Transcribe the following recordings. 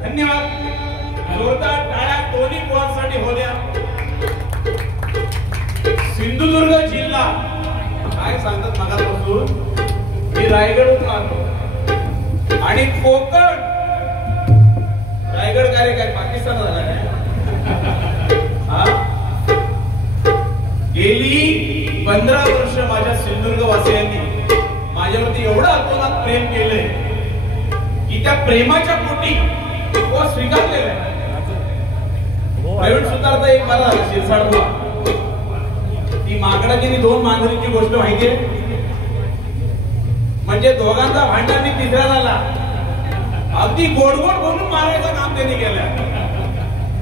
धन्यवाद. जोरदार टाळ्या दोन्ही पोरांसाठी हो द्या. सिंधुदुर्ग जिल्हा काय सांगतात मगापासून मी रायगडहून आलो आणि कोकण रायगड काय पाकिस्तान झाला काय हा. गेली 15 वर्ष माझ्या सिंधुदुर्ग वासियांनी माझ्यावरती एवढं अतोनात प्रेम केलंय की त्या प्रेमाच्या पोटी तो स्वीकारलेला आहे. प्रवीण सुतारचा एक बरा झाला शिरसाड बुवा. ती माकडाची आणि 2 मांजरीची गोष्ट माहितीये. म्हणजे दोघांचा भांडण तिसऱ्या झाला. अगदी गोड गोड बोलून मारायचं काम त्यांनी केलं.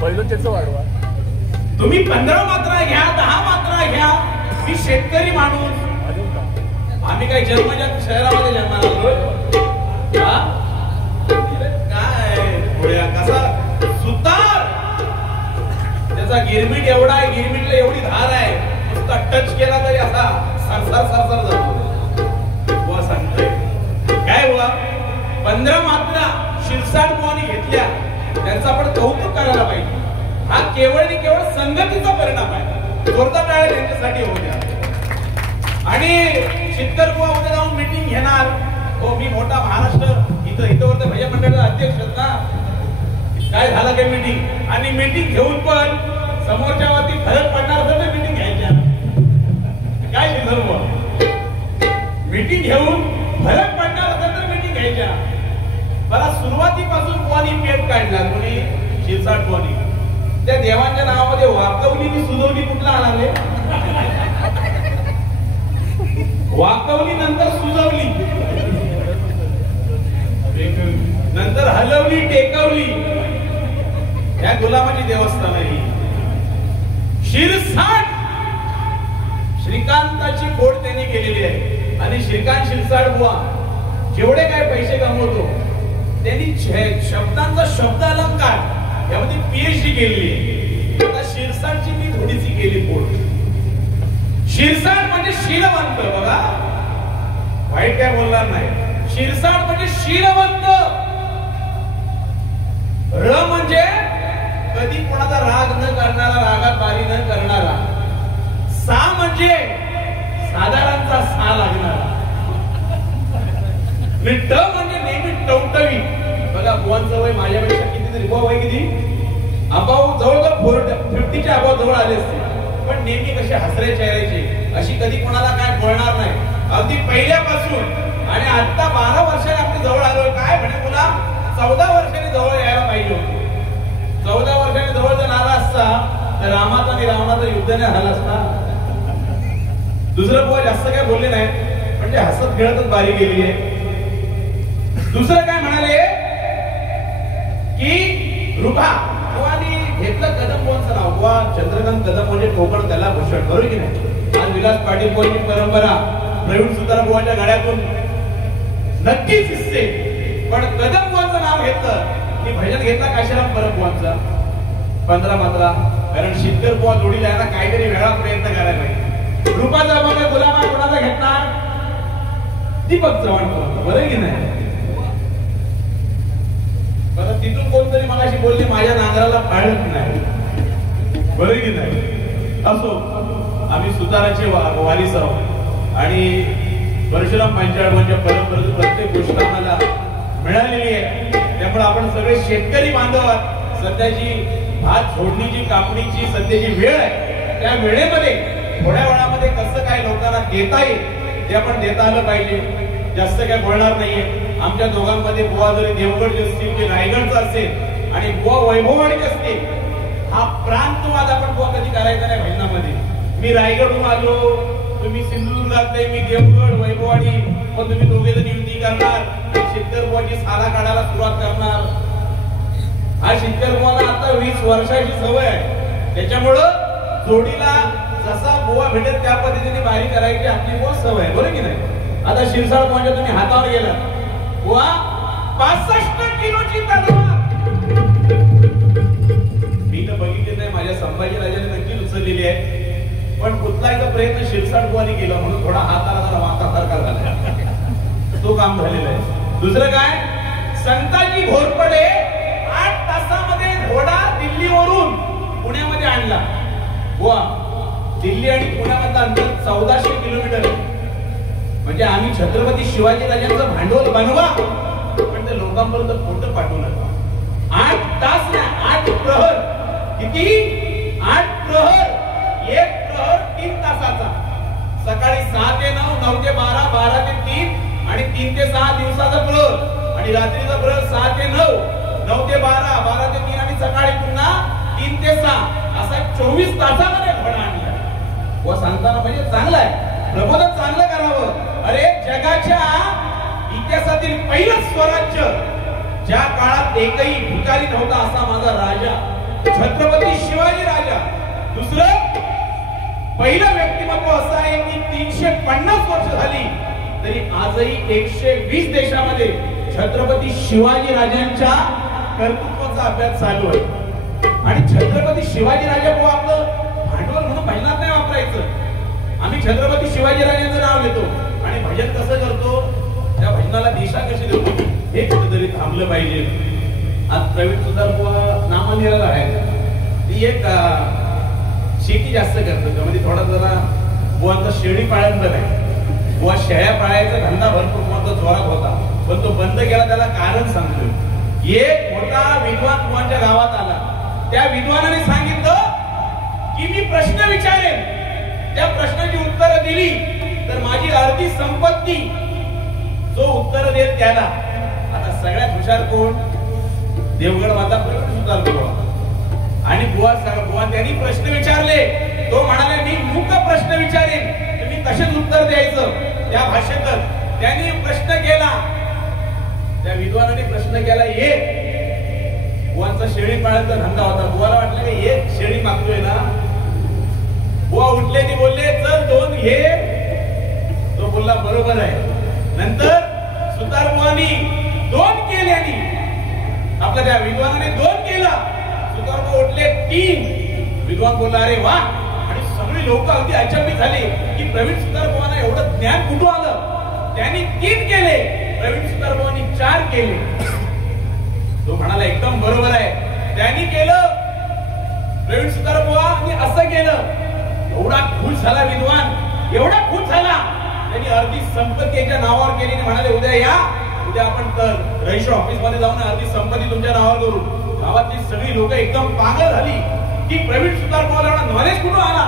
पहिलं त्याचं वाढवा. तुम्ही 15 मात्रा घ्या 10 मात्रा घ्या. मी शेतकरी माणूस. आम्ही काही जन्मजात शहरामध्ये जन्माला आलोय काय पुढ्या कसा सुतार त्याचा गिरमिट एवढा आहे. गिरमिटला एवढी धार आहे. नुसता टच केला तरी असा सरसर सरसर जातो. बुवा सांगतोय काय बुवा 15 मात्रा शिरसाड बुवानी घेतल्या त्यांचं आपण कौतुक करायला पाहिजे. हा केवळ आणि केवळ संगतीचा परिणाम आहे. जोरदार टाळ्या त्यांच्यासाठी होऊ द्या. आणि शितकर बुवा उद्या जाऊन मीटिंग घेणार. हो मी मोठा महाराष्ट्र इथं भैया मंडळाचा अध्यक्ष ना. काय झालं काय मीटिंग आणि मीटिंग घेऊन पण समोरच्या वरती फरक पडणार असेल तर मीटिंग घ्यायच्या काय मीटिंग घेऊन फरक पडणार असेल तर मीटिंग घ्यायच्या. मला सुरुवातीपासून कोणी पेट काढला कोणी शिरसाट कोणी त्या देवांच्या नावामध्ये वाकवली आणि सुजवली कुठला आणाले. वाकवली नंतर सुजवली नंतर हलवली टेकवली. या गुलामाची देवस्थान आहे. शिरसाट श्रीकांताची खोड त्यांनी केलेली आहे. आणि श्रीकांत शिरसाट बुवा जेवढे काय पैसे कमवतो त्यांनी शब्दांचा शब्द अलंकार यामध्ये पीएचडी केलेली आहे. आता शिरसाटची मी थोडीशी केली खोड. शिरसाट म्हणजे शीलवंत बघा वाईट काय बोलणार नाही. शिरसाट म्हणजे शीलवंत. र म्हणजे कधी कोणाचा राग न करणारा रागात बारी न करणारा. सा म्हणजे साधारणचा सा लागणारा. ट म्हणजे नेहमी टवटवी. बघा बुवांचं वय माझ्यापेक्षा कितीतरी बुवा वय किती अबाव जवळजवळ 50च्या अबाव जवळ आले असते. पण नेहमी कसे हसरे चेहऱ्याचे अशी कधी कोणाला काय बोलणार नाही. अगदी पहिल्यापासून आणि आता 12 वर्षाने आपली जवळ आलोय. काय म्हणे तुला 14 वर्षांनी जवळ यायला पाहिजे होतं. 14 वर्षांनी जवळ जर आला असता तर रामाचा आणि रावणाचं युद्ध नाही झालं असता. दुसरं बुवा जास्त काय बोलले नाही म्हणजे हसत खेळतच बारी गेली आहे. दुसरं काय म्हणाले की रुपा बुवानी घेतलं कदम बुवांचं नाव. बुवा चंद्रकांत कदम म्हणजे कोकण कला भूषण बरोबर की नाही. आज विलास पाटील बुवांची परंपरा प्रवीण सुतार बुवांच्या गाड्यातून नक्कीच दिसते. पण कदम बुवांचं नाव घेतलं की भजन घेतला काशीराम परब बुवांचा 15 मात्रा. कारण शितकर बुवा जोडीला यांना काहीतरी वेगळा प्रयत्न करायला पाहिजे. रुपाचा बाबा गुलामा कोणाचा घेतला दीपक चव्हाण बरं की नाही. बरं तिथून कोणतरी मगाशी बोलले माझ्या नांगराला पाळत नाही बरं की नाही. असो आम्ही सुताराचे वारीस आहोत आणि परशुराम पंचाळवांच्या परंपरेची प्रत्येक गोष्ट आम्हाला मिळालेली आहे. त्यामुळे आपण सगळे शेतकरी बांधव आहात. सध्याची भात झोडणीची कापणीची सध्याची वेळ आहे. त्या वेळेमध्ये थोड्या वेळामध्ये कसं काय लोकांना देता येईल ते आपण देता आलं पाहिजे. जास्त काय बोलणार नाहीये. आमच्या दोघांमध्ये बुवा जरी देवगडचे असतील की रायगडचा असेल आणि बुवा वैभववाडीचे असतील हा प्रांतवाद आपण बुवा कधी करायचा नाही भजनामध्ये. मी रायगडहून आलो तुम्ही सिंधुदुर्गातले मी देवगड वैभववाडी मग तुम्ही दोघे जण युती करणार. शेतकरी बुवाची साला काढायला सुरुवात करणार. हा शेतकरी बुवाला आता 20 वर्षाची सवय आहे. त्याच्यामुळं जोडीला जसा बुवा भेटेल त्या पद्धतीने बारी करायची आपली बुवा सवय बरोबर की नाही. आता शिरसाळ बुवाच्या तुम्ही हातावर गेला बुवा 65 किलोची तलवार मी तर बघितली नाही. माझ्या संभाजी राजाने नक्कीच उचललेली आहे. पण कुठलाही प्रयत्न शिरसाट बुवानी केला म्हणून थोडा हाताला जरा वातासारखा झाला. तो काम झालेलं आहे. दुसरं काय संताजी घोरपडे 8 गोवा दिल्ली आणि पुण्यामधलं अंतर 1400 किलोमीटर आहे. म्हणजे आम्ही छत्रपती शिवाजी राजांचं भांडवल बनवा पण ते लोकांपर्यंत फोटो पाठवू नका. 8 तास नाही 8 प्रहर. किती? 8 प्रहर. एक प्रहर 3 तासाचा. सकाळी 6 ते 9, 9 ते 12, 12 ते 3 आणि 3 ते 6 दिवसाचा प्रहर आणि रात्रीचा प्रहर 6 ते 9, 9 ते 12, 12 ते 3 आणि सकाळी पुन्हा 3 ते 6 असा 24 तासामध्ये घोडा आणला. व सांगताना म्हणजे चांगला आहे, प्रबोधन चांगलं करावं. अरे जगाच्या इतिहासातील पहिलं स्वराज्य ज्या काळात एकही भिकारी नव्हता असा माझा राजा छत्रपती शिवाजी राजा. दुसरं पहिलं व्यक्तिमत्व असं आहे की 350 वर्ष झाली तरी आजही 120 देशामध्ये छत्रपती शिवाजी राजांच्या कर्तृत्वाचा अभ्यास चालू आहे. आणि छत्रपती शिवाजी राजा को आपलं भांडवल म्हणून भजनात नाही वापरायचं. आम्ही छत्रपती शिवाजी राजांचं नाव घेतो आणि भजन कसं करतो, त्या भजनाला दिशा कशी देतो हे कुठेतरी थांबलं पाहिजे. आज प्रवीण सुद्धा नामांकित आहे. ती एक शेती जास्त करतो त्यामध्ये थोडा जरा बुवांचा शेळी पाळण पण आहे. बुवा शेळ्या पाळायचा धंदा भरपूर बुवांचा जोरात होता पण तो बंद केला. त्याला कारण सांगतो. एक मोठा विद्वान बुवांच्या गावात आला. त्या विद्वानाने सांगितलं की मी प्रश्न विचारेन, त्या प्रश्नाची उत्तरं दिली तर माझी अर्धी संपत्ती. जो उत्तर देत त्याला. आता सगळ्यात हुशार कोण? देवगड माता प्रवीण सुतार बुवा. आणि बुवा त्यांनी प्रश्न विचारले. तो म्हणाले मी मूक प्रश्न विचारेन तुम्ही कशाच उत्तर द्यायचं त्या भाषेतच. त्यांनी प्रश्न केला. त्या विद्वानाने प्रश्न केला. एक बुवांचा शेळी पाळायचा धंदा होता. बुवाला वाटलं की एक शेळी मागतोय ना. बुवा उठले की बोलले चल 2 घे. तो बोलला बरोबर आहे. नंतर सुतार बुवानी 2 केल्यानी आपल्या त्या विद्वानाने 2 केला. सुतार बुवा उठले 3. विद्वान बोलला अरे वा. आणि सगळी लोक अगदी अचंबित झाली की प्रवीण सुतार बुवांना एवढं ज्ञान कुठून आलं. त्यांनी 3 केले. प्रवीण सुतार बुवांनी 4 केले. तो म्हणाला एकदम बरोबर आहे. त्यांनी केलं. प्रवीण सुतार बुवांनी असं केलं. एवढा खुश झाला विद्वान. एवढा खुश झाला त्यांनी अर्धी संपत्तीच्या नावावर केली. म्हणाले उद्या या, उद्या आपण रजिस्टर ऑफिस मध्ये जाऊन अर्धी संपत्ती तुमच्या नावावर करू. गावातली सगळी लोक एकदम पागल झाली की प्रवीण सुतार बुवाला नॉलेज कुठून आला.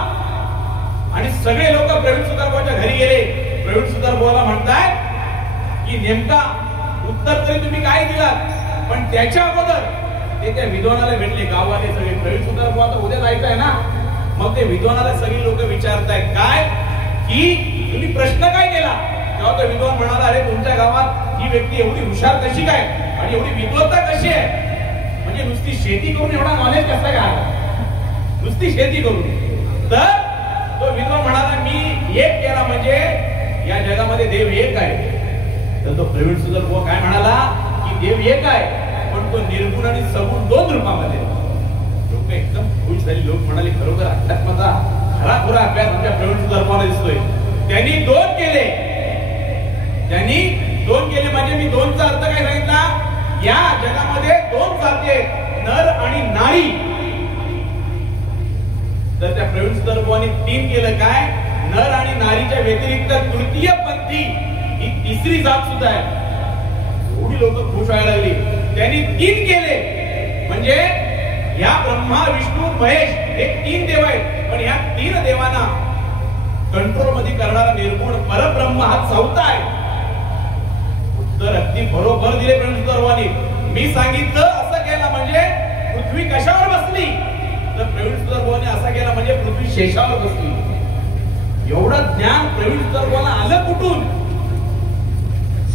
आणि सगळे लोक प्रवीण सुतार बुवाच्या घरी गेले. प्रवीण सुतार बुवाला म्हणताय की नेमका उत्तर तरी तुम्ही काय दिलात. पण त्याच्या अगोदर ते त्या विद्वानाला भेटले. गाववाले सगळे प्रवीण सुतार बुवा आता उद्या जायचं आहे ना. मग ते विद्वानाला सगळी लोक विचारतायत काय की तुम्ही प्रश्न काय केला. तेव्हा तो विद्वान म्हणाला अरे तुमच्या गावात ही व्यक्ती एवढी हुशार कशी काय आणि एवढी विद्वत्ता कशी आहे. म्हणजे नुसती शेती करून एवढा नॉलेज कसा काय आला. नुसती शेती करून. तर तो विद्वान म्हणाला मी एक केला म्हणजे या जगामध्ये देव एक आहे. तर तो प्रवीण सुतार बुवा काय म्हणाला की देव एक आहे पण तो निर्गुण आणि सगुण 2 रूपामध्ये. लोक एकदम खुश झाली. लोक म्हणाले खरोखर अध्यात्माचा खरा अभ्यास आमच्या प्रवीण सुतार बुवांना दिसतोय. त्यांनी 2 केले. त्यांनी 2 केले म्हणजे मी 2चा अर्थ काय सांगितला. या जगामध्ये 2 जाती आहेत नर आणि नारी. तर त्या प्रवीण सुतार बुवांनी 3 केलं. काय नर आणि नारीच्या व्यतिरिक्त तृतीय पंथी ही तिसरी जात सुद्धा आहे. एवढी लोक खुश व्हायला लागली. त्यांनी 3 केले म्हणजे या ब्रह्मा विष्णू महेश हे 3 देव आहेत. पण या 3 देवांना कंट्रोल मध्ये करणारा निर्गुण परब्रह्म हा 4था आहे. उत्तर अगदी बरोबर दिले प्रवीण सुतार बुवांनी. मी सांगितलं असं केलं म्हणजे पृथ्वी कशावर बसली. तर प्रवीण सुतार बुवांनी असा केला म्हणजे पृथ्वी शेषावर बसली. एवढं ज्ञान प्रवीण सुतार बुवांना आलं कुठून.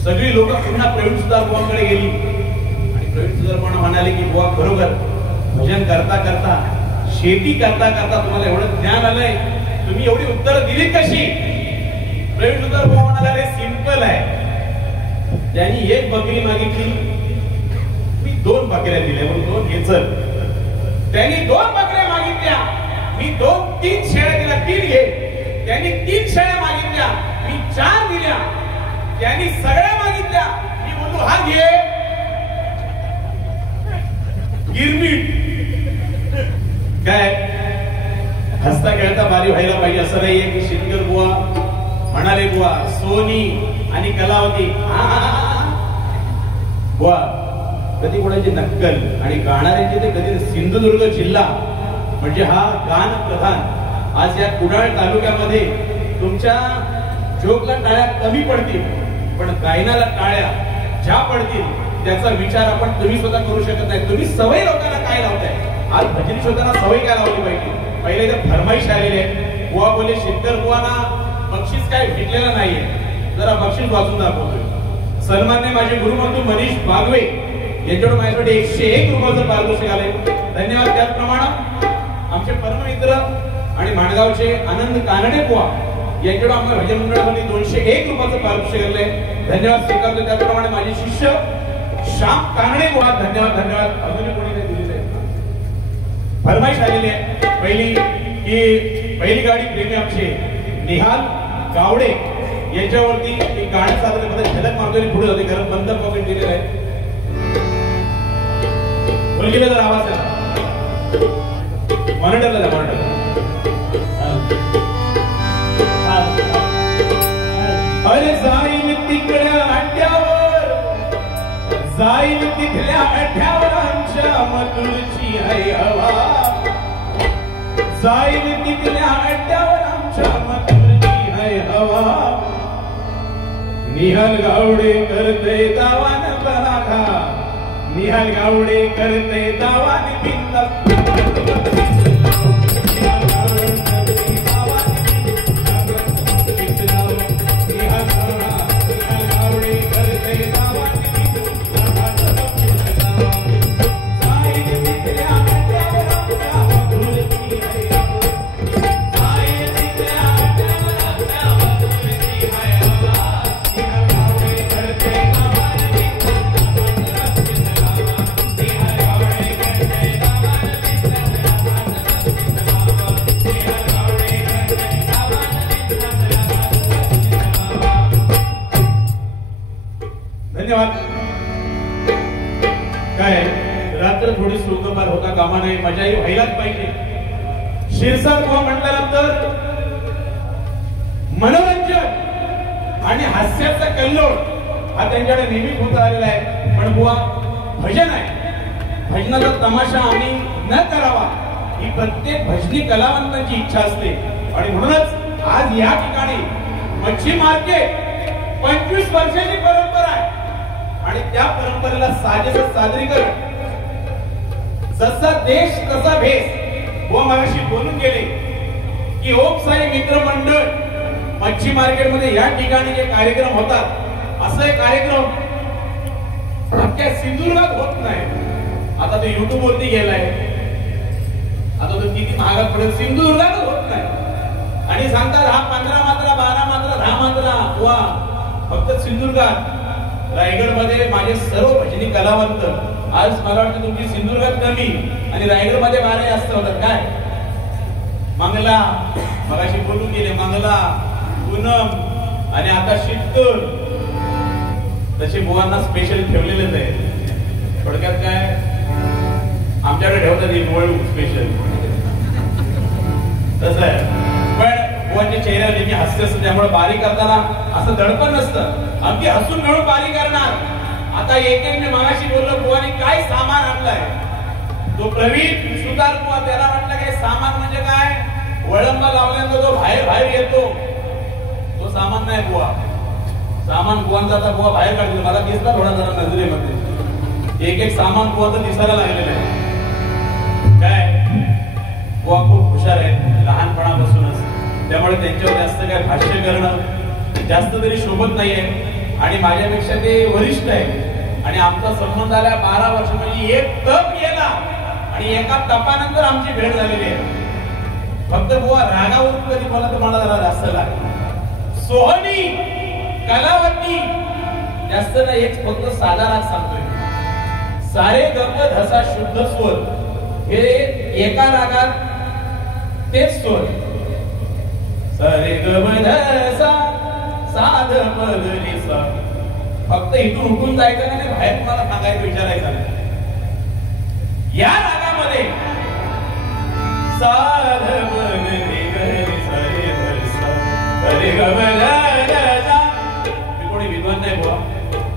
सगळी लोक पुन्हा प्रवीण सुतार बुवांकडे गेली आणि प्रवीण सुतार बुवा म्हणाले की बुवा खरोखर भजन करता करता शेती करता करता तुम्हाला एवढं ज्ञान आलंय. तुम्ही एवढी उत्तर दिली कशी. प्रवीण सुतार बुवा म्हणाले सिंपल आहे. त्यांनी 1 बकरी मागितली मी 2 बकऱ्या दिल्या म्हणून 2 घे चल. त्यांनी 2 बकऱ्या मागितल्या मी 3 शेळ्या दिल्या 3 घे. त्यांनी 3 शेळ्या मागितल्या मी 4 दिल्या. त्यांनी सगळ्या मागितल्या मी बोललो हा घे. गिरमीट काय हसता खेळता बारी व्हायला पाहिजे असं नाहीये की शिंदकर बुवा म्हणाले बुवा सोनी आणि कलावती बुवा कधी कोणाची नक्कल आणि गाणाऱ्यांची ते कधी सिंधुदुर्ग जिल्हा म्हणजे हा गान प्रधान आज या कुडाळ तालुक्यामध्ये तुमच्या जोकला टाळ्या कमी पडतील पण गायनाला टाळ्या ज्या पडतील त्याचा विचार आपण तुम्ही स्वतः करू शकत नाही. तुम्ही सवय लोकांना काय लावताय? आज भजनी शोधांना सवय काय लावली पाहिजे? पहिले तर फरमाईश आलेले बुवा बोले शिंदकर बुवांना बक्षीस काय भेटलेलं नाहीये, जरा बक्षीस वाचून दाखवतोय. सन्मानने माझे गुरुबंधू मनीष बागवे यांच्याकडून माझ्यासाठी 101 रुपयाचं पारितोषिक आले. धन्यवाद. त्याचप्रमाणे आमचे परममित्र आणि माणगावचे आनंद कानडे बुवा यांच्याकडून आम्हाला भजन मंडळासाठी 201 रुपयाचं पारितोषिक आले. धन्यवाद स्वीकारतो. त्याचप्रमाणे माझे शिष्य श्याम कानडे बुवा धन्यवाद. धन्यवाद. अजूनही कोणी नाही दिलेले आहे. फरमाईश आलेली आहे पहिली गाडी प्रेमी आमचे निहाल गावडे यांच्यावरती एक गाणं सादर करतात. झलक मारतोय पुढे जाते. घरात बंद पॉकेट दिलेलं आहे. मुलगीला जर आवाज आहे मॉनिटरला जा. मॉनिटर अरे जाईल तिकड्या अड्ड्यावर जाईल तिथल्या अड्ड्यावर आमच्या मधुरची आहे हवा जाईल तिथल्या अड्ड्यावर आमच्या मधुरची आहे हवा. निहाल गावडे करते दावान बराखा निहाल गावडे करते दावान बिंदास काय रात्र थोडी सुखपार होता कामा नाही. मजाही व्हायलाच पाहिजे. शिरसाट बुवा म्हटल्यानंतर मनोरंजन आणि हास्याचा कल्लोळ हा त्यांच्याकडे नेहमीच होत आलेला आहे. पण बुवा भजन आहे. भजनाचा तमाशा आम्ही न करावा ही प्रत्येक भजनी कलावंतांची इच्छा असते. आणि म्हणूनच आज या ठिकाणी मच्छी मार्केट 25 वर्षाची परंपरा आहे आणि त्या परंपरेला साजेसं सादरीकरण जसा देश तसा भेस व मगाशी बोलून गेले की ओम साई मित्र मंडळ मच्छी मार्केट मध्ये या ठिकाणी जे कार्यक्रम होतात असे कार्यक्रम अख्ख्या सिंधुदुर्गात होत नाही. आता ते युट्यूब वरती गेलाय. आता तो किती महागात पडेल. सिंधुदुर्गात होत नाही आणि सांगतात हा 15 मात्रा 12 मात्रा 10 मात्रा वा फक्त सिंधुदुर्गात. रायगड मध्ये माझे सर्व भजनी कलावंत आज मला वाटतं तुमची सिंधुदुर्गात कमी आणि रायगड मध्ये 12 जास्त होतात. काय मंगला मगाशी बोलून गेले मंगला पूनम आणि आता शिट्टूर तसे बुवांना स्पेशल ठेवलेलेच आहे. थोडक्यात काय आमच्याकडे ठेवतात वळू स्पेशल तसं आहे. पण बुवांच्या चेहऱ्यावर नेहमी हास्य असतं त्यामुळे बारी करताना असं दडपण नसतं. अगदी हसून मिळून बारी करणार. आता एक मी मगाशी बोललो बुवानी काय सामान आणलंय. तो प्रवीण सुतार बुवा त्याला म्हटलं काय सामान म्हणजे काय वळंबा लावल्यानंतर तो बाहेर बाहेर येतो तो सामान नाही बुवा. सामान बुवांचा आता बुवा बाहेर काढतो. मला दिसला थोडा जरा नजरेमध्ये एक सामान बुवाचं दिसायला लागलेलं आहे. काय बुवा खूप हुशार आहेत लहानपणापासूनच. त्यामुळे त्यांच्यावर जास्त काय भाष्य करणं जास्त तरी शोभत नाहीये. आणि माझ्यापेक्षा ते वरिष्ठ आहे आणि आमचा संबंध आला 12 वर्ष म्हणजे एक तप गेला आणि एका तपानंतर आमची भेट झालेली आहे. फक्त बुवा रागावरून कधी मला तुम्हाला जरा जास्त लागेल. सोहनी कलावती जास्त नाही. एक फक्त साधा राग सांगतोय. सारे गम धसा शुद्ध स्वर हे एका रागात तेच स्वर. सारे गम धसा साध पगरी सा. फक्त इथून उठून जायचं नाही बाहेर तुम्हाला सांगायचं विचारायचं नाही. या रागामध्ये साध पगरी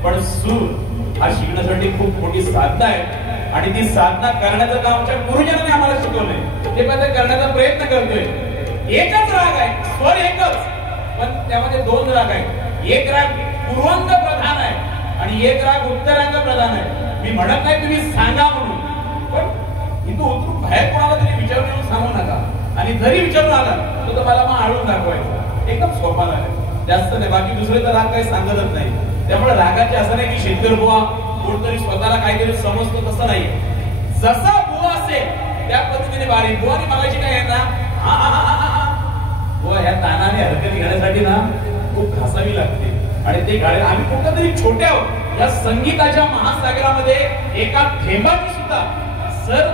पण सूर हा शिकण्यासाठी खूप मोठी साधना आहे आणि ती साधना करण्याचं काम आमच्या गुरुजनांनी आम्हाला शिकवलंय. ते पण करण्याचा प्रयत्न करतोय. एकच राग आहे, स्वर एकच, पण त्यामध्ये दोन राग आहेत. एक राग पूर्वांग प्रधान आहे आणि एक राग उत्तरांग प्रधान आहे. मी म्हणत नाही तुम्ही सांगा म्हणून, पण इथं उतरून बाहेर कोणाला तरी विचारून येऊन सांगू नका. आणि जरी विचारून आला तर मला मग आळून दाखवायचं. एकदम सोपा आहे, जास्त नाही. बाकी दुसरे तर राग काही सांगतच नाही. त्यामुळे रागाचे असं नाही की शेतकरी बुवा कोणतरी स्वतःला काहीतरी समजतो, तसं नाही. जसा बुवा असेल त्या पद्धतीने बारीक बुवानी मागायची काय आहे ना, बुवा ह्या तानाने हरकती घेण्यासाठी ना खूप घासावी लागते. आणि ते गाणे आम्ही कुठं तरी छोट्या या संगीताच्या महासागरामध्ये एका थेंबाची सुद्धा सर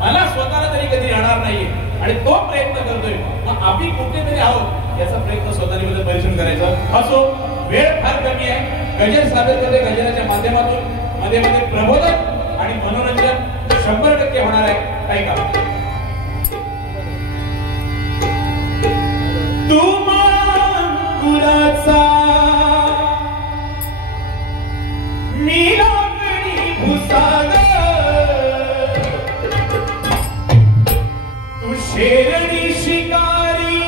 मला स्वतःला तरी कधी येणार नाहीये आणि तो प्रयत्न करतोय. मग आम्ही कुठेतरी आहोत याचा प्रयत्न स्वतःमध्ये परिश्रम करायचा. असो, वेळ फार कमी आहे. गजर सादर करते. गजराच्या माध्यमातून मध्ये मध्ये प्रबोधन आणि मनोरंजन 100% होणार आहे. काय का तुमाचा मी लाकडी भुसाग, तू शेरणी शिकारी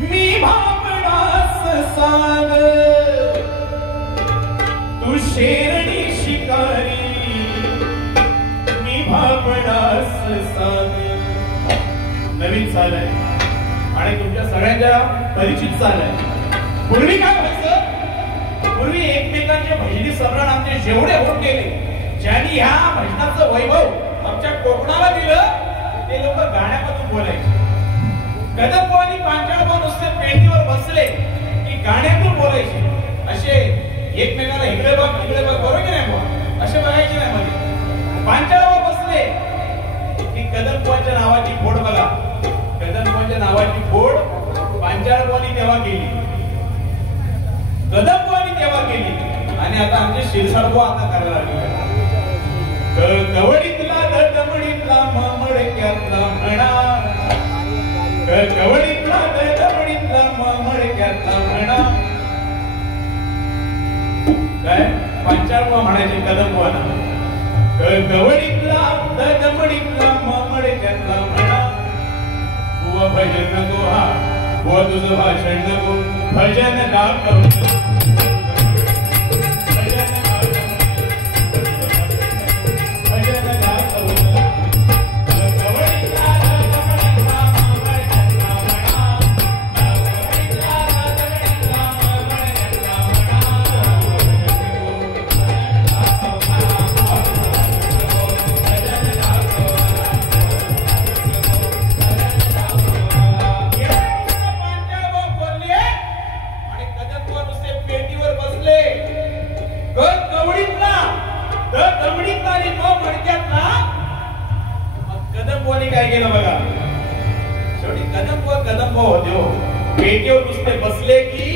मी भापडास साग, तू शेरणी शिकारी मी भापडास साग. नवीन साल आहे आणि तुमच्या सगळ्यांच्या परिचित चाल आहे. पूर्वी काय व्हायचं, पूर्वी एकमेकांचे भजनी सम्राट आमचे जेवढे होत गेले, ज्यांनी ह्या भजनाचं वैभव आमच्या कोकणाला दिलं ते लोक गाण्यामधून बोलायचे. कदम आणि पांचाळबा नुसते पेटीवर बसले की गाण्यातून बोलायचे. असे एकमेकाला इकडे बघ बरोबर की नाही, असे बघायचे नाही. मध्ये पांचाळबा बसले की कदमबाच्या नावाची फोड बघा, कदमबाच्या नावाची फोड पांचाळबानी तेव्हा केली, कदमबानी तेव्हा केली आणि आता आमचे शिरसाडबो आता करायला लागले. कवडीतला दमडीतला ममडक्यातला म्हणा, कवडीतला दमडीतला ममडक्यातला म्हणा. काय पांचाळबा म्हणायचे कदमबाना, कवडीतला दमडीतला ममडक्यातला म्हणा. बुवा भजन नको, हा बुवा तुझं भाषण नको, भजन दाखव. काय केलं बघा, शेवटी कदमबो होते हो. पेटीवर नुसते बसले की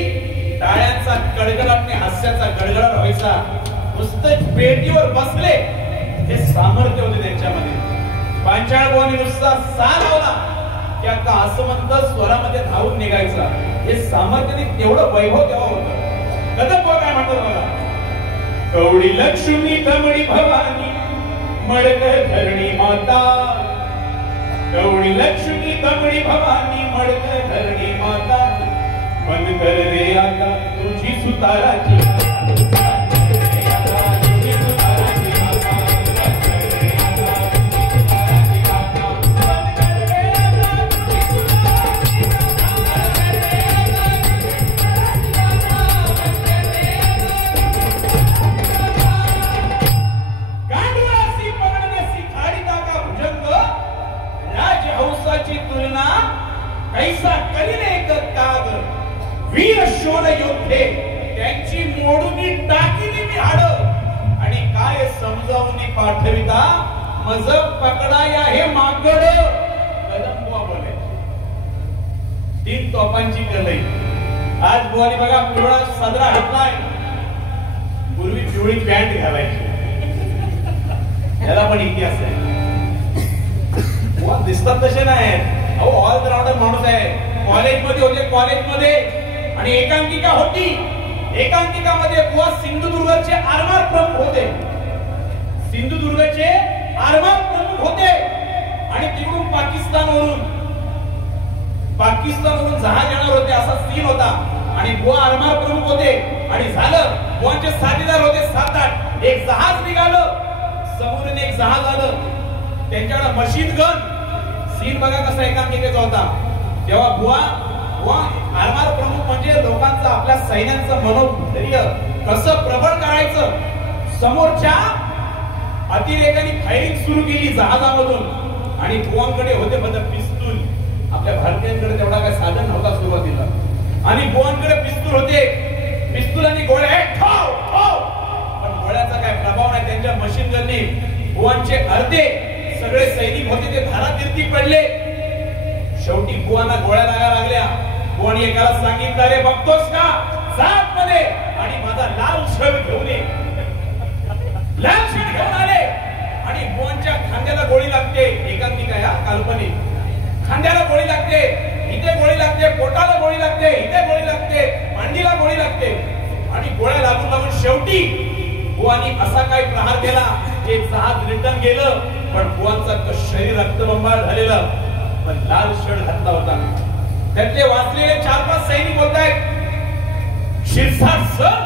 टाळ्यांचा कडगडाट आणि हास्याचा गडगडाट व्हायचा. नुसते पेटीवर बसले, हे सामर्थ्य होते त्यांच्यामध्ये. पांचाळबोनी नुसता सा लावला की अख्खा आसमंत स्वरामध्ये धावून निघायचा. हे सामर्थ्य, तेवढं वैभव तेव्हा होतं. कदमबो काय म्हणतात बघा, कवडी लक्ष्मी कमळी भवानी मडक धरणी माता, कवडी लक्ष्मी कमळी भवानी मडक धरणी माता. बंद कर रे आता तुझी सुताराची, तुलना कैसा करील एक काग. वीर शोध योद्धे त्यांची मोडूनी टाकीनी मी हाड, आणि काय समजावून पाठविता मज पकडाया हे मागड. कदमबुवा बोले 3 तोफांची कलई. आज बुवानी बघा पिवळा सदरा घातलाय, पूर्वी पिवळी पॅन्ट घालायची. याला पण इतिहास आहे. दिसतात तसे नाही, अहो ऑल राऊंडर माणूस आहे. कॉलेजमध्ये होते, कॉलेजमध्ये आणि एकांकिका होती एकांकिकामध्ये बुवा सिंधुदुर्गचे आरमार प्रमुख होते. सिंधुदुर्गचे आरमार प्रमुख होते आणि तिकडून पाकिस्तानवरून जहाज येणार होते असा सीन होता आणि बुवा आरमार प्रमुख होते आणि झालं बुवांचे साथीदार होते 7-8. एक जहाज निघालं, समोरून एक जहाज आलं, त्यांच्याकडे मशीन गन. सीन बघा कसा एकांकिकेचा होता. तेव्हा बुवा आरमार प्रमुख म्हणजे लोकांचं, आपल्या सैन्याचं मनोधैर्य कसं प्रबळ करायचं. समोरच्या अतिरेकांनी फायरिंग सुरू केली जहाजामधून आणि बुवांकडे होते पिस्तूल. आपल्या भारतीयांकडे तेवढा काय साधन नव्हता सुरुवातीला आणि बुवांकडे पिस्तूल होते. पिस्तूल आणि गोळ्या पण गोळ्याचा काय प्रभाव नाही. त्यांच्या मशीन गनने बुवांचे अर्धे सगळे सैनिक होते ते धारातीर्थी पडले. शेवटी बुवांना गोळ्या लागायला लागल्या. बुवांनी एकाला सांगितलं, अरे बघतोस का सात मध्ये आणि माझा लाल शर्ट घेऊन ये. लाल शर्ट घेऊन आले आणि बुवांच्या खांद्याला गोळी लागते. एकांकिका या काल्पनिक. खांद्याला गोळी लागते, इथे गोळी लागते, पोटाला गोळी लागते, इथे गोळी लागते, मांडीला गोळी लागते आणि गोळ्या लागून शेवटी बुवांनी असा काय प्रहार केला की जहाज रिटर्न गेलं. पण बुवांचा शरीर रक्तबंबाळ झालेलं, पण लाल शर्ट घातला होता. त्यातले वाचलेले 4-5 सैनिक होत आहेत. शिरसाट सर,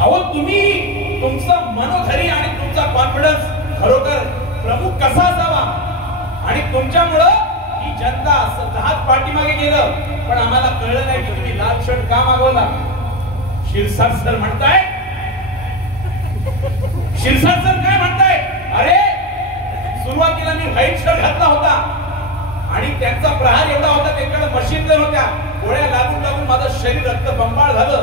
अहो तुम्ही तुमचं मनोधैर्य आणि तुमचा कॉन्फिडन्स खरोखर प्रमुख कसा असावा आणि तुमच्यामुळं ही जनता जहाज पाठीमागे गेलं पण आम्हाला कळलं नाही की तुम्ही लाल शर्ट का मागवला. शिरसाट सर म्हणताय, शिरसाट सर काय म्हणताय, अरे सुरुवातीला मी व्हाईट शर्ट घातला होता आणि त्यांचा प्रहार एवढा होता, त्यांच्याकडे मशीन गन होत्या, गोळ्या लागून लागून माझं शरीर रक्तबंबाळ झालं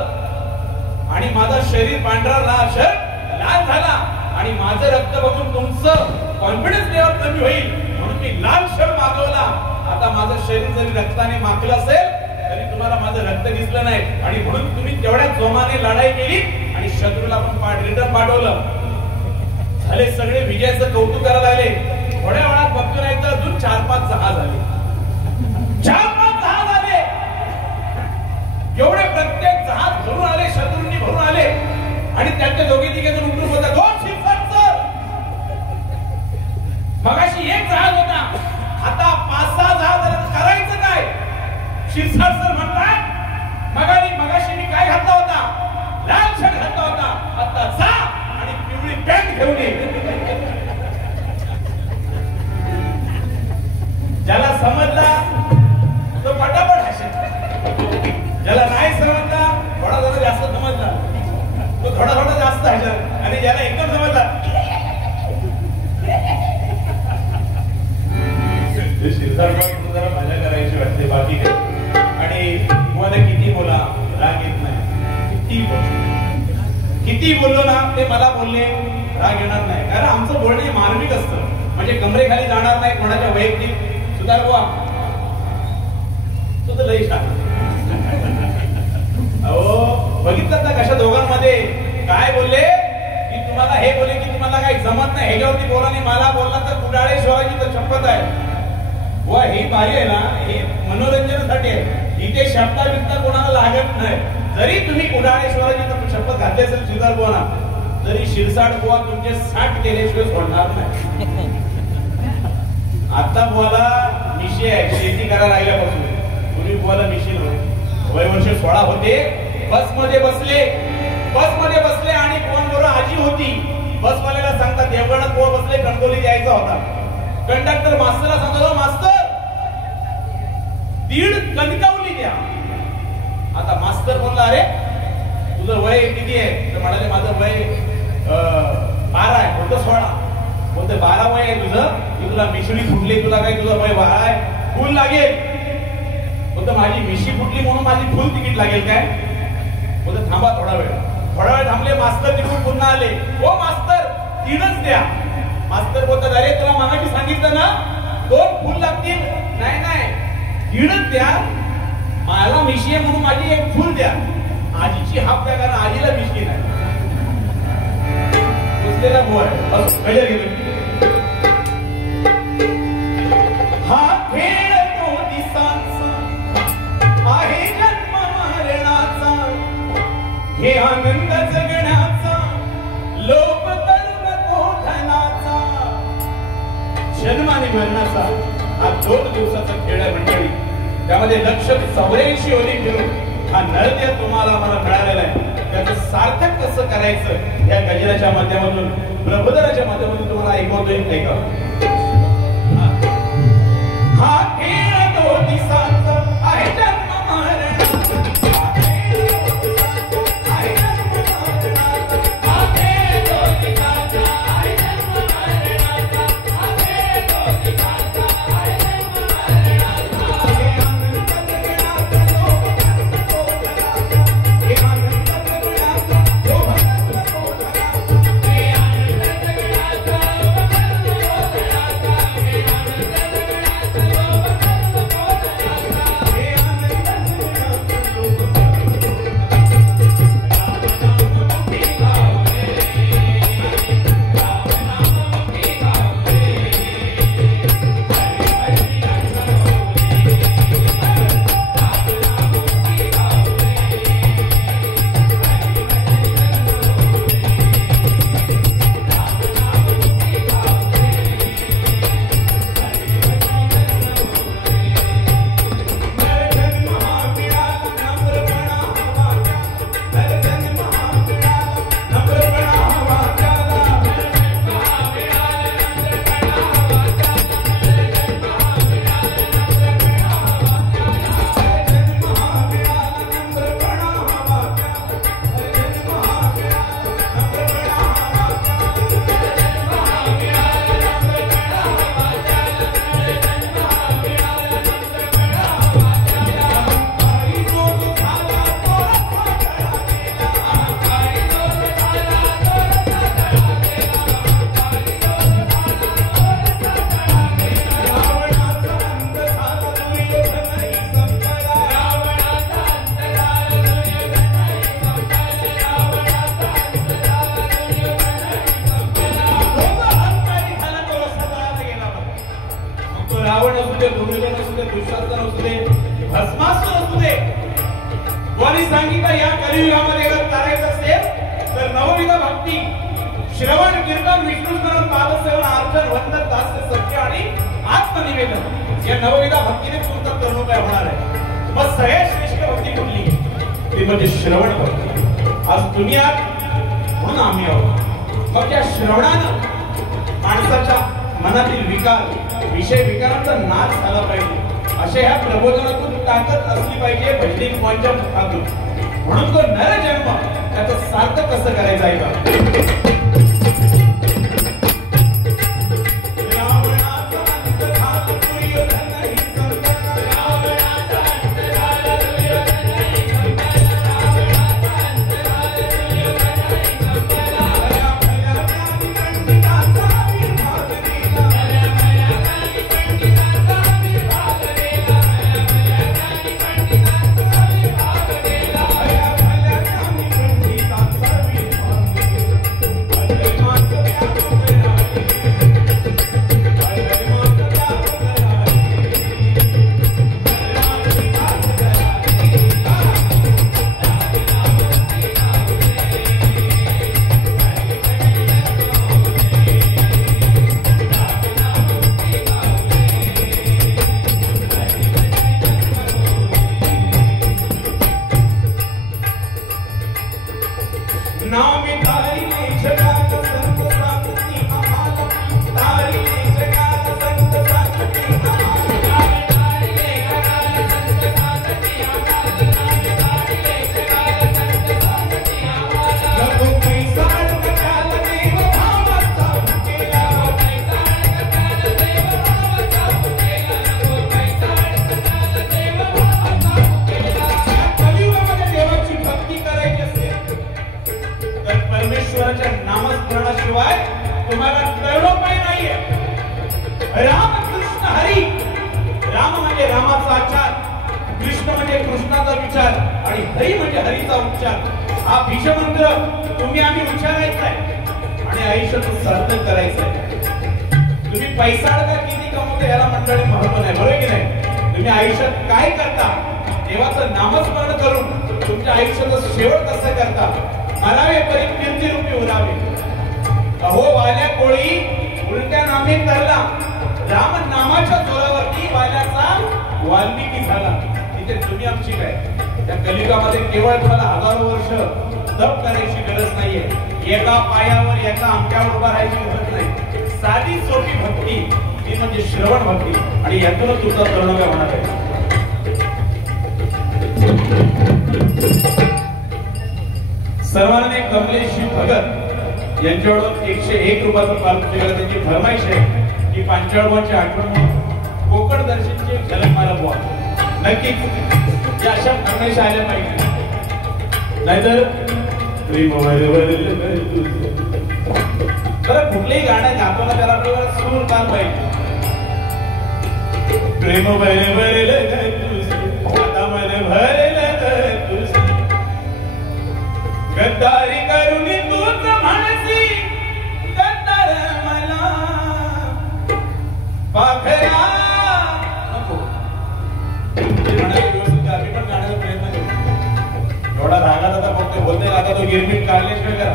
आणि माझं शरीर पांढरा लाल शर्ट लाल झाला आणि माझं रक्त बघून तुमचं कॉन्फिडन्स लेवल कमी होईल म्हणून मी लाल शर्ट मागवला. आता माझं शरीर जरी रक्ताने माखलं असेल तरी तुम्हाला माझं रक्त दिसलं नाही आणि म्हणून तुम्ही तेवढ्या जोमाने लढाई केली आणि शत्रूला पण रिटर्न पाठवलं. झाले सगळे विजयाचं कौतुक करायला लागले. थोड्या वेळात बघतो नाही तर अजून 4-5 जहाज आले. 4-5 जहाज आले. एवढे प्रत्येक जहाज भरून आले, शत्रूंनी भरून आले आणि त्यातले दोघे तिघे जण उठून होता. 2 शिरसाट सर, मगाशी एक जहाज होता, आता 5-6 जहाज करायचं काय. शिरसाट सर म्हणतात, मगाशी मी काय घातला होता, लाल शर्ट घातला होता, आता जा आणि पिवळी पॅन्ट घेऊन ये. ज्याला समजला तो पटापट हसेल, ज्याला नाही समजला थोडा जरा जास्त समजला तो थोडा जास्त हसेल आणि ज्याला एकदम समजला जरा मजा करायची वाटते, बाकी काय. आणि तुम्हाला किती बोला राग येत नाही, किती बोललो ना ते मला बोलले राग येणार नाही, कारण आमचं बोलणे मार्मिक असतं. म्हणजे कमरेखाली जाणार नाही, कोणाच्या वैयक्तिक सुधार बुवा तो तर लई छान. अहो बघितलं ना कशा दोघांमध्ये काय बोलले की तुम्हाला हे बोलले की तुम्हाला काही जमत नाही, ह्याच्यावरती बोला नाही, मला बोलला तर कुडाळेश्वराची तर शपथ आहे. वा ही बारी आहे ना, हे मनोरंजनासाठी आहे. इथे शब्दा बिब्दा कोणाला लागत नाही. जरी तुम्ही कुडाळेश्वराची तर शपथ घातली असेल सुधार बुवा, तरी शिरसाट बुवा तुमचे 60 केल्याशिवाय सोडणार नाही. आता बुवाला मिशी आहे, शेती करायला लागल्यापासून. पूर्वी बुवाला मिशी वय वर्ष 16 होते. बसमध्ये बसले आणि बुवांबरोबर आजी होती. बसवाल्याला सांगतात देवगणात बुवा बसले, कणकोली द्यायचा होता. कंडक्टर मास्तरला सांगतो, मास्तर 1.5 कणकवली द्या. आता मास्तर बोलला, अरे तुझं वय किती आहे, तर म्हणाले माझं वय 12 आहे. बोलतो 16. बोलते 12 वय आहे तुझं, की तुला मिशळी फुटली, तुला काय तुझं वय 12 आहे, फुल लागेल. बोलतो माझी मिशी फुटली म्हणून माझी फुल तिकीट लागेल काय. बोलतो थांबा थोडा वेळ थांबले. मास्तर तिकडून पुन्हा आले. हो मास्तर 3च द्या. मास्तर बोलतात, अरे तुला मागाशी सांगितलं ना 2 फुल लागतील. नाही 3च द्या. मला मिशी आहे म्हणून माझी 1 फुल द्या. आजीची हाफ द्या, कारण आजीला मिशी नाही. दुसऱ्याला हा खेळ तो दिसांचा आहे जन्म मरणाचा. आनंद जगण्याचा लोभ करू नको धनाचा जन्म आणि मरणाचा हा 2 दिवसाचा खेळ आहे मंडळी. त्यामध्ये 184 ओली फिरून हा नरदेव तुम्हाला मला मिळालेला आहे. त्याचं सार्थक कसं करायचं या गजराच्या माध्यमातून प्रबोधनाच्या माध्यमातून तुम्हाला ऐकवतोय. ऐका हा खेळ 2 दिवसाचा आहे जन्म मरणाचा. सांगितलं या कलियुगामध्ये जर करायचं असेल तर नवविध भक्ती श्रवण कीर्तन विष्णू स्मरण पादसेवन अर्चन वंदन दास्य सत्य आणि आत्मनिवेदन या नवविध भक्तीने तुमचं करणं काय होणार आहे. मग सगळ्यात श्रेष्ठ भक्ती कुठली ती म्हणजे श्रवण भक्ती. आज तुम्ही आहात म्हणून आम्ही आहोत. मग या श्रवणानं माणसाच्या मनातील विकार विषय विकारांचा नाश झाला पाहिजे. अशा ह्या प्रबोधनातून ताकद असली पाहिजे भजनिक पंचम मुखातून. म्हणून तो नरजन्म त्याचं सार्थक कसं करायचं आहे का. तुमच्या आयुष्याचा शेवट कसं करता मरावे परी कीर्ती रूपी उरावे अहो वाल्या कोळी उलट्या नामे करला राम नामाच्या जोरावरती वाल्याचा वाल्मिकी झाला तिथे तुम्ही आमची काय त्या कलियुगामध्ये केवळ तुम्हाला हजारो वर्ष तप करायची गरज नाहीये एका पायावर एका अंगठ्यावर उभा राहायची गरज नाही साधी सोपी भक्ती ती म्हणजे श्रवण भक्ती आणि यातूनच तुमचा तरुण होणार आहे सर्वांनी कमलेश भगत यांच्याकडून 101 रुपयाचं पारितोषिक त्यांची फरमाईश आहे की पांचाळबाची आठवण कोकण दर्शनची झलक मारा बुवा नक्कीच या अशा फरमाईश आल्या पाहिजे नाहीतर बरं कुठलेही गाणं गाताना त्याला आपल्याला सूर ताल पाहिजे प्रेम भरे भरे आता मन भरे गद्दारी करुणी तूच म्हणसी गद्दार मला पाखरा नको आम्ही पण गाण्याचा प्रयत्न करू एवढा रागात आता फक्त बोलते आता तो गिरमीट काढल्याशिवाय करा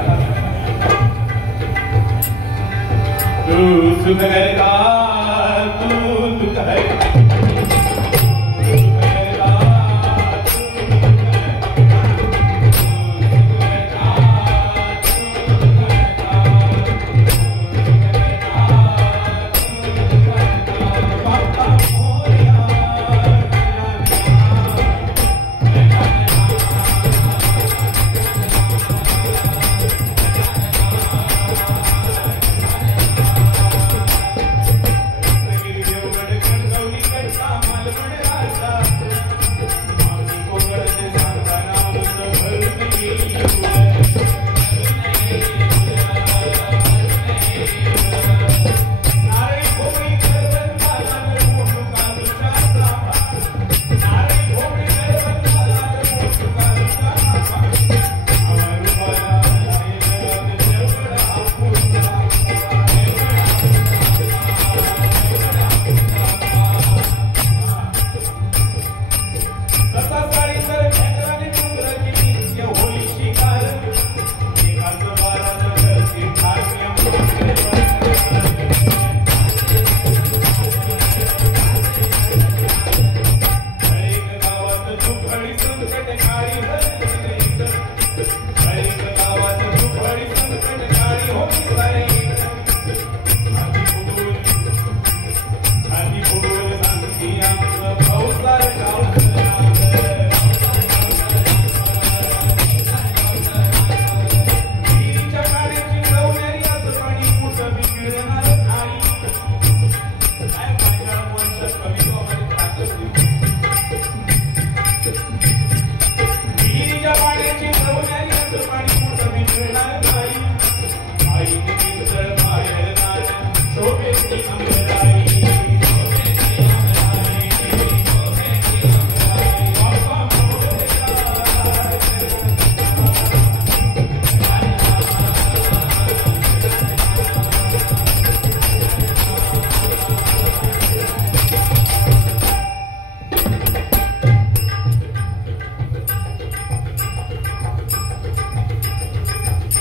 तू सुख का तू दुख है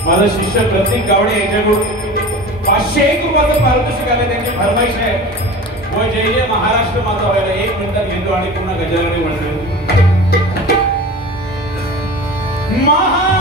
माझा शिष्य प्रतीक गावडे यांच्याकडून 501 रुपयाचं पारितोषिक आले त्यांची फरमाईश आहे व जय जय महाराष्ट्र माझा व्हायला 1 मिनिटात घेतो आणि पुन्हा गजानने म्हणतो महाराष्ट्र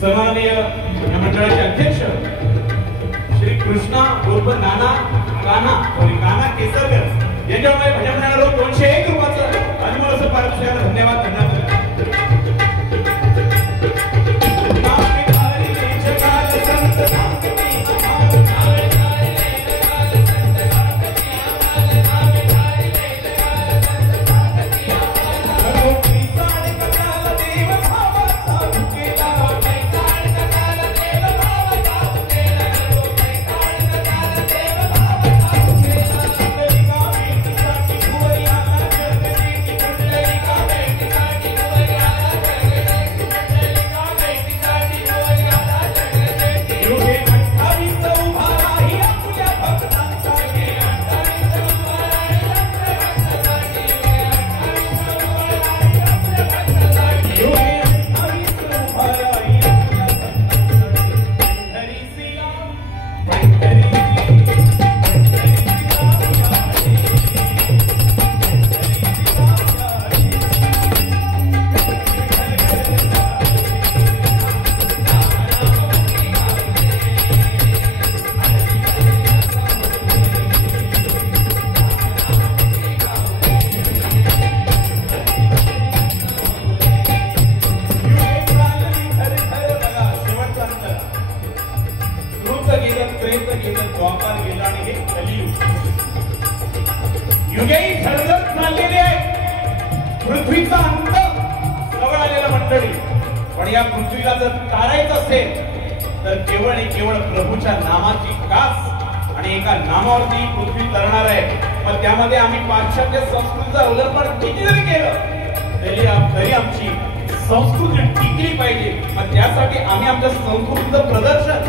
सन्माननीय मंडळाचे अध्यक्ष श्री कृष्णा उर्फ नाना काना केसरकर यांच्यामुळे भजन मंडळाला 201 रुपयाचं अनमोल असं पारितोषिकाला धन्यवाद करण्यात आले. पृथ्वीचा अंत जवळ आलेला मंडळी, पण या पृथ्वीला जर तारायचं असेल तर केवळ आणि केवळ प्रभूच्या नामाची कास आणि एका नामावरती पृथ्वी तरणार आहे. पण त्यामध्ये आम्ही पाश्चात्य संस्कृतीचं अवलंबन किती जरी केलं तरी आमची संस्कृती टिकली पाहिजे. मग त्यासाठी आम्ही आमच्या संस्कृतीचं प्रदर्शन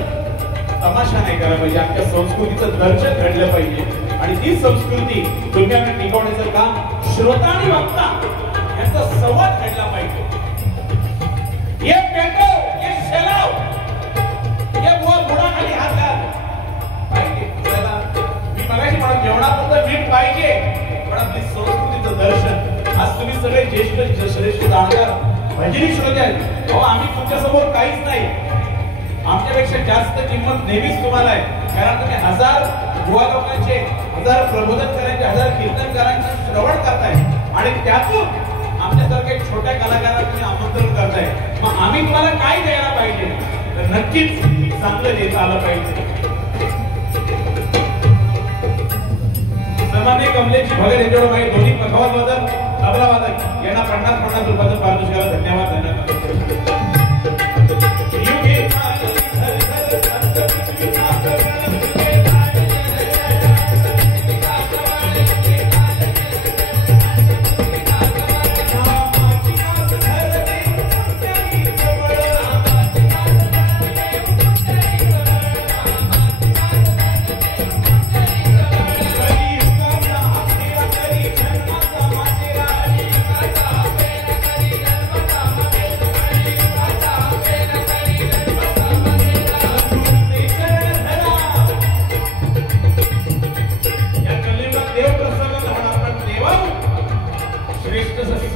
तमाशा नाही करायला पाहिजे, आमच्या संस्कृतीचं दर्शन घडलं पाहिजे आणि ती संस्कृती दुनियाकडे टिकवण्याचं काम श्रोता आणि वक्ता यांचा संवाद घडला पाहिजे. ये पेटो, ये शेलाव, ये बुडाखाली हात घाल पाहिजे. मी मगाशी म्हणत जेवणापुरतं मीठ पाहिजे, पण आपली संस्कृतीचं दर्शन. आज तुम्ही सगळे ज्येष्ठ श्रेष्ठ जाणकार भजनी श्रोते आहेत. अहो आम्ही तुमच्या समोर काहीच नाही, आमच्यापेक्षा जास्त किंमत नेहमीच तुम्हाला आहे. कारण तुम्ही 1000 युवा लोकांचे, 1000 प्रबोधन करायचे, 1000 कीर्तनकारांचे श्रवण करताय आणि त्यातून आमच्यासारख्या छोट्या कलाकारांना तुम्ही आमंत्रण करताय. मग आम्ही तुम्हाला काय द्यायला पाहिजे, तर नक्कीच चांगलं देता आलं पाहिजे. सन्माननीय कमलेशजी भगत यांच्यावर माझे दोन्ही पखवाज वादक, तबला वादक यांना 50 रुपयाचं पारितोषिकाला धन्यवाद देण्यात आले.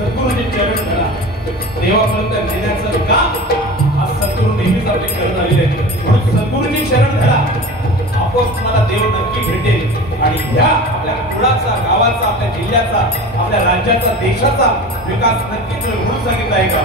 सद्गुरूंचे चरण धरा. देवापर्यंत नेण्याचं काम आज सद्गुरू नेहमीच आपले करत आलेले आहेत. म्हणून सद्गुरूंची शरण धरा, आपोआप तुम्हाला देव नक्की भेटेल आणि ह्या आपल्या कुळाचा, गावाचा, आपल्या जिल्ह्याचा, आपल्या राज्याचा, देशाचा विकास नक्कीच होईल. म्हणून सांगितलं आहे का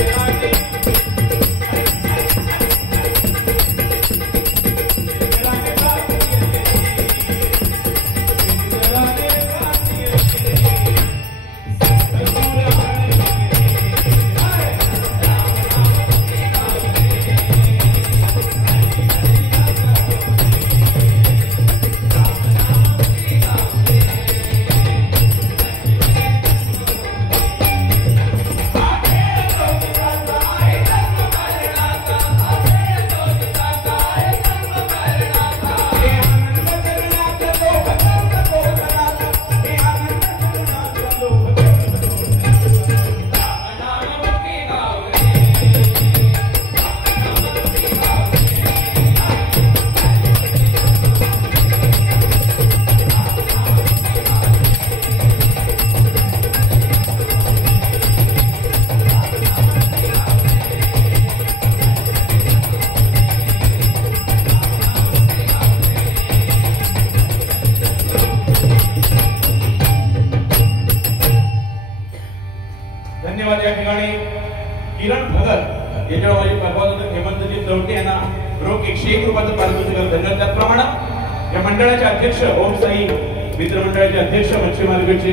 कराने याच्यावर माझे परवानगी हेमंतजी चौटे यांना रोख 101 रुपयाचं पारितोषिक धन्यवाद. त्याचप्रमाणे या मंडळाचे अध्यक्ष ओम साई मित्रमंडळाचे अध्यक्ष मच्छी मार्केटचे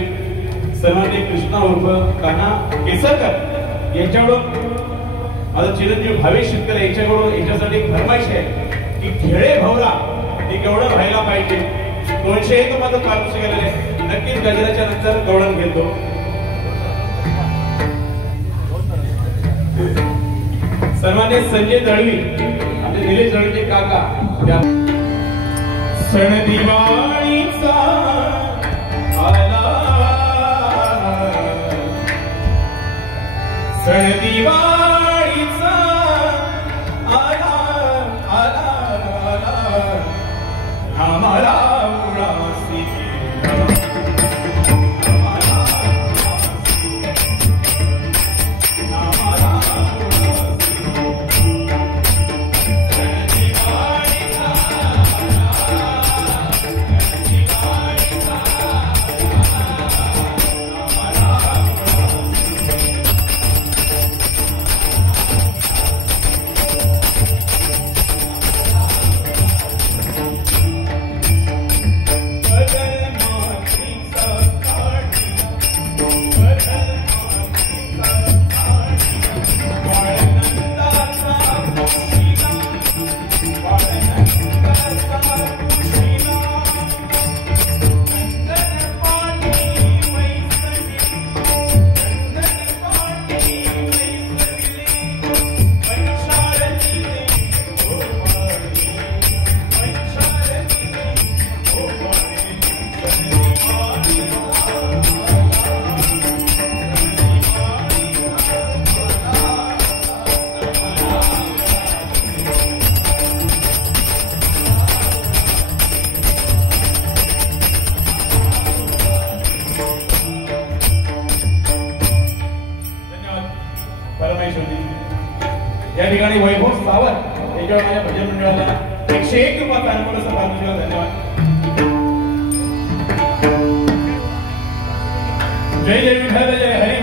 सन्माननीय कृष्णा उर्फ कान्हा केसरकर यांच्याकडून माझा चिरंजीव भावेश शेतकरी यांच्याकडून याच्यासाठी एक फरमाईश आहे की खेळे भवरा हे केवढं व्हायला पाहिजे. 201 रुपयाचं पारितोषिक आलेलं आहे. नक्कीच गजराच्या नंतर गवळण घेतो. सन्मान्य संजय दळवी आपले निलेश दळवीचे काका. सण दिवाळीचा आला, सण दिवाळीचा आला आला आला आम्हाला उरासी या ठिकाणी वैभव सावंत याच्यावर माझ्या भजन मंडळाला 101 रुपयाचा अनुकूल असा पारितोषिक धन्यवाद. जय जय विठ्ठल जय हरी.